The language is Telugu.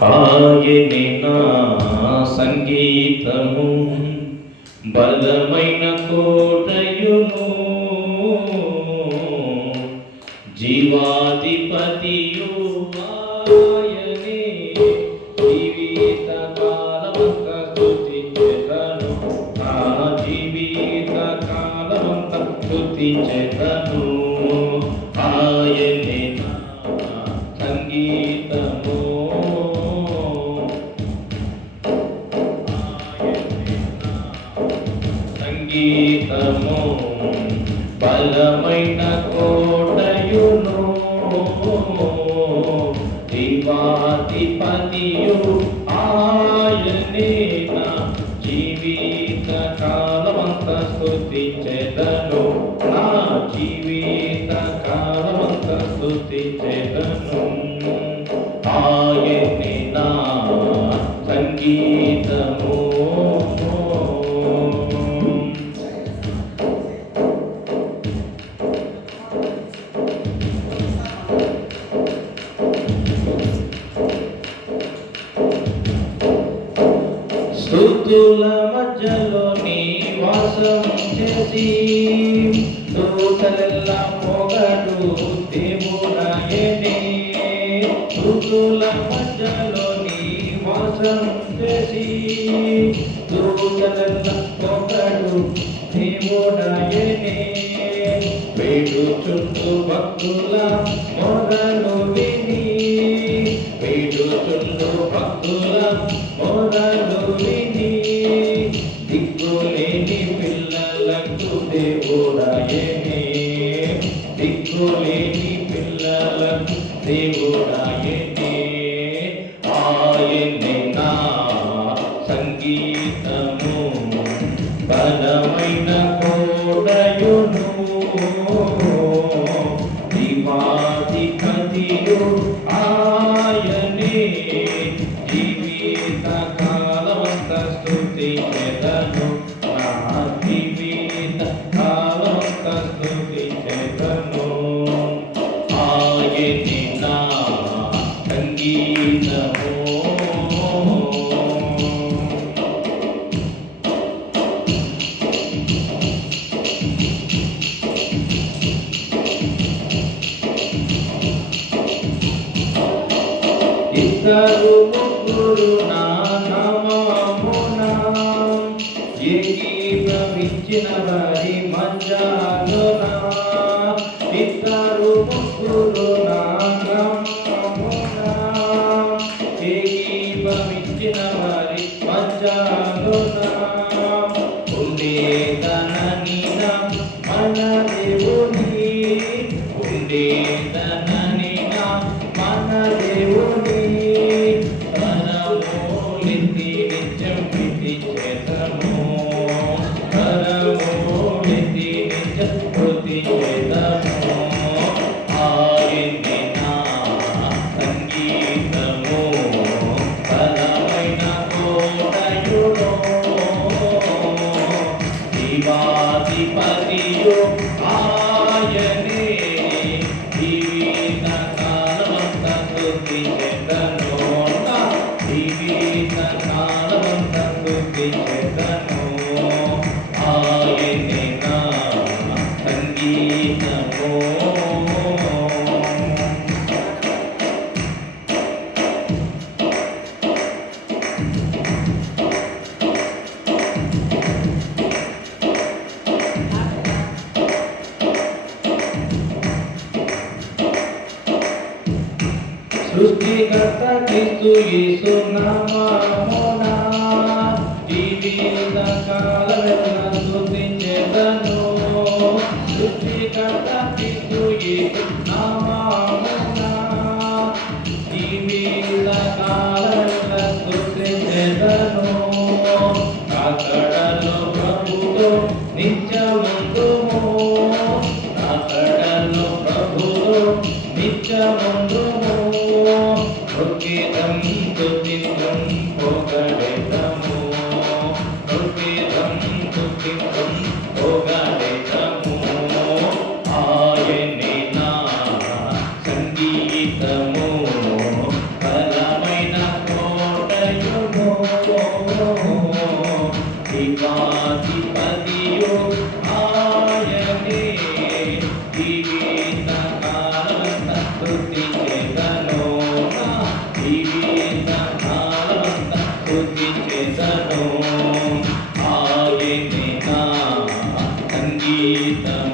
ఆయనే నా సంగీతము బలమైన కోటయును జీవాధిపతియు ఆయనే జీవిత కాలమంత స్తుతించెదను నా జీవిత కాలమంత స్తుతించెదను ఆయనే నా సంగీతము సంగీతము బలమైన కోటయును జీవాధిపతియు ఆయనే నా జీవిత కాలమంత స్తుతించెదను నా జీవిత కాలమంత స్తుతించెదను ఆయనే నా సంగీతము స్తుతుల మధ్యలో నివాసం చేసి దూతలెల్లా పొగడు దేవుడాయనే స్తుతుల మధ్యలో నివాసం చేసి దూతలెల్లా పొగడు దేవుడాయనే వేడుచుండు భక్తుల మొరలు విని వేడుచుండు భక్తుల మొరలు విని దిక్కులేని పిల్లలకు దేవుడాయనే దిక్కులేని పిల్లలకు దేవుడాయనే ఆయనే నా సంగీతము బలమైన కోటయును జీవాధిపతియు ఆయనే జీవిత కాలమంత స్తుతించెదను నా జీవిత కాలమంత స్తుతించెదను ఆయనే నా సంగీతము ఇద్దరు ముగ్గురు నా నామమున ఏకీభవించిన వారి మధ్యలోన ఇద్దరు ముగ్గురు నా నామమున ఏకీభవించిన వారి మధ్యలోన ఉండేదనని మన దేవుని ఉండేదనని మన దేవుని జీవాధిపతియు ఆయనే జీవిత కాలమంత స్తుతించెదను నా జీవిత కాలమంత స్తుతించెదను ఆయనే నా సంగీతము సృష్టికర్త క్రీస్తు యేసు నామమున జీవిత కాలమెల్లా స్తుతించెదను సృష్టికర్త క్రీస్తు యేసు నామమున జీవిత కాలమెల్లా స్తుతించెదను కాకడలో ప్రభుతో నిత్యముందుము కాకడలో ప్రభుతో నిత్యముందుము ృతితం స్తుతితం పొగడెదము ృతితం స్తుతితం పొగడెదము ఆయనే నా సంగీతము బలమైన సంగీతం